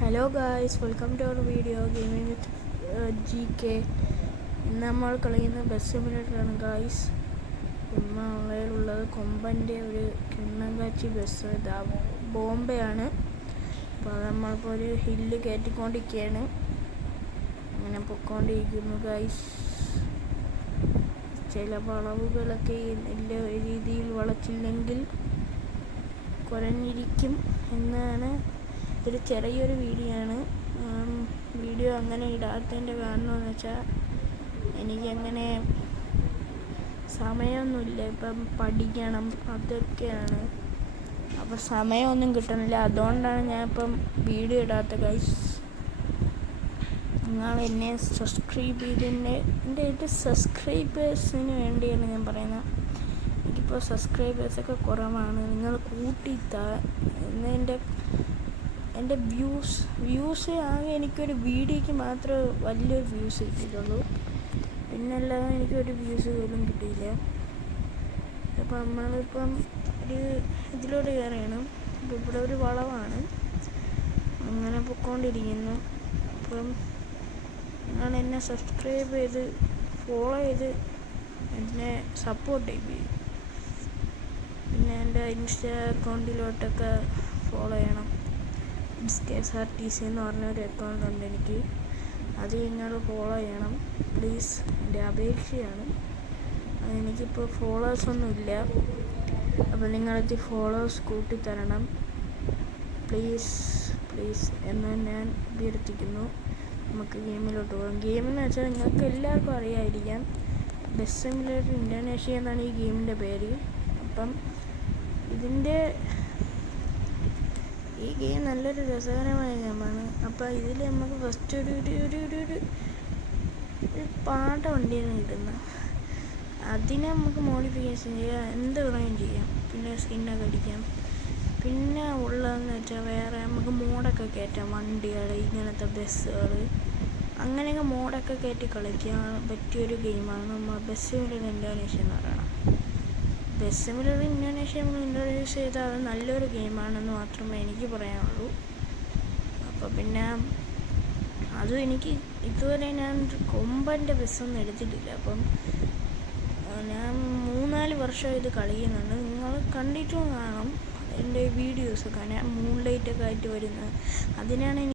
Hello guys welcome to our video gaming with G K ഇന്ന് നമ്മൾ കളിക്കുന്ന bus സിമുലേറ്ററാണ് guys ഇന്ന് ഉള്ളതിലുള്ളത് കൊമ്പന്റെ ഒരു കിണ്ണങ്കാച്ചി ബസ് ഇതാ ബോംബെയാണ്. അപ്പോൾ നമ്മളിപ്പോൾ ഒരു ഹില്ല് കയറ്റിക്കൊണ്ടിരിക്കുകയാണ്. അങ്ങനെ പൊയ്ക്കൊണ്ടിരിക്കുന്നു ഗായ്സ് ചില വളവുകളൊക്കെ നല്ല രീതിയിൽ വളച്ചില്ലെങ്കിൽ കുറഞ്ഞിരിക്കും എന്നാണ് ഇതൊരു ചെറിയൊരു വീഡിയോ ആണ് വീഡിയോ അങ്ങനെ ഇടാത്തതിന്റെ കാരണം എന്ന് വെച്ചാൽ എനിക്കങ്ങനെ സമയമൊന്നുമില്ല. ഇപ്പം പഠിക്കണം അതൊക്കെയാണ്. അപ്പോൾ സമയമൊന്നും കിട്ടണില്ല. അതുകൊണ്ടാണ് ഞാൻ ഇപ്പം വീഡിയോ ഇടാത്ത ഗൈസ് നിങ്ങൾ എന്നെ സബ്സ്ക്രൈബ് ചെയ്തതിന്റെ എന്റെ എന്റെ സബ്സ്ക്രൈബേഴ്സിന് വേണ്ടിയാണ് ഞാൻ പറയുന്നത്. എനിക്കിപ്പോൾ സബ്സ്ക്രൈബേഴ്സൊക്കെ കുറവാണ്. നിങ്ങൾ കൂട്ടിത്താ എന്റെ എന്റെ വ്യൂസ് വ്യൂസ് ആകെ എനിക്കൊരു വീഡിയോയ്ക്ക് മാത്രമേ വലിയൊരു വ്യൂസ് കിട്ടിയിട്ടുള്ളൂ. പിന്നെ അല്ലാതെ എനിക്കൊരു വ്യൂസ് പോലും കിട്ടിയില്ല. അപ്പം നമ്മളിപ്പം ഒരു ഇതിലൂടെ കയറിയാണ്. അപ്പോൾ ഇവിടെ ഒരു വളവാണ്. അങ്ങനെ പൊയ്ക്കൊണ്ടിരിക്കുന്നു അപ്പം നിങ്ങൾ എന്നെ സബ്സ്ക്രൈബ് ചെയ്ത് ഫോളോ ചെയ്ത് എന്നെ സപ്പോർട്ട് ചെയ്യും. പിന്നെ എന്റെ ഇൻസ്റ്റാ അക്കൗണ്ടിലോട്ടൊക്കെ ഫോളോ ചെയ്യണം. K S R T C എന്ന് പറഞ്ഞൊരു അക്കൗണ്ട് ഉണ്ട് എനിക്ക്. അത് നിങ്ങൾ ഫോളോ ചെയ്യണം. പ്ലീസ് എന്റെ അപേക്ഷയാണ്. എനിക്കിപ്പോൾ ഫോളോവേഴ്സ് ഒന്നും ഇല്ല. അപ്പോൾ നിങ്ങളെത്തി ഫോളോവേഴ്സ് കൂട്ടിത്തരണം. പ്ലീസ് പ്ലീസ് എന്ന് ഞാൻ അഭ്യർത്ഥിക്കുന്നു. നമുക്ക് ഗെയിമിലോട്ട് പോകാം. ഗെയിമെന്ന് വെച്ചാൽ നിങ്ങൾക്ക് എല്ലാവർക്കും അറിയാതിരിക്കാം ബസ് സിമുലേറ്റർ എന്നാണ് ഈ ഗെയിമിന്റെ പേര്. അപ്പം ഇതിന്റെ ഈ ഗെയിം നല്ലൊരു രസകരമായ ഗെയിമാണ്. അപ്പോൾ ഇതിൽ നമുക്ക് ഫസ്റ്റ് ഒരു ഒരു ഒരു ഒരു ഒരു ഒരു പാട്ട വണ്ടിയാണ് കിട്ടുന്നത് അതിനെ നമുക്ക് മോഡിഫിക്കേഷൻ ചെയ്യാം. എന്ത് വേണമെങ്കിലും ചെയ്യാം. പിന്നെ സ്കിന്നൊക്കെ അടിക്കാം. പിന്നെ ഉള്ളതെന്ന് വെച്ചാൽ വേറെ നമുക്ക് മോഡൊക്കെ കയറ്റാം വണ്ടികൾ ഇങ്ങനത്തെ ബസ്സുകൾ അങ്ങനെയൊക്കെ മോഡൊക്കെ കയറ്റി കളിക്കാൻ പറ്റിയൊരു ഗെയിമാണ്. നമ്മൾ ബസ് ഇന്തോനേഷ്യ എന്ന് പറയുന്നത് സിമുലർ ഇന്തോനേഷ്യ നമ്മൾ ഇൻട്രൊഡ്യൂസ് ചെയ്ത അത് നല്ലൊരു ഗെയിമാണെന്ന് മാത്രമേ എനിക്ക് പറയാനുള്ളൂ. അപ്പോൾ പിന്നെ അതും എനിക്ക് ഇതുവരെ ഞാൻ കൊമ്പന്റെ ബസ്സൊന്നും എടുത്തിട്ടില്ല. അപ്പം ഞാൻ മൂന്നാൽ വർഷം ഇത് കളിക്കുന്നുണ്ട്. നിങ്ങൾ കണ്ടിട്ടും കാണും. എന്റെ വീഡിയോസൊക്കെ ഞാൻ മൂൺ ലൈറ്റൊക്കെ ആയിട്ട് വരുന്നത്. അതിനാണ്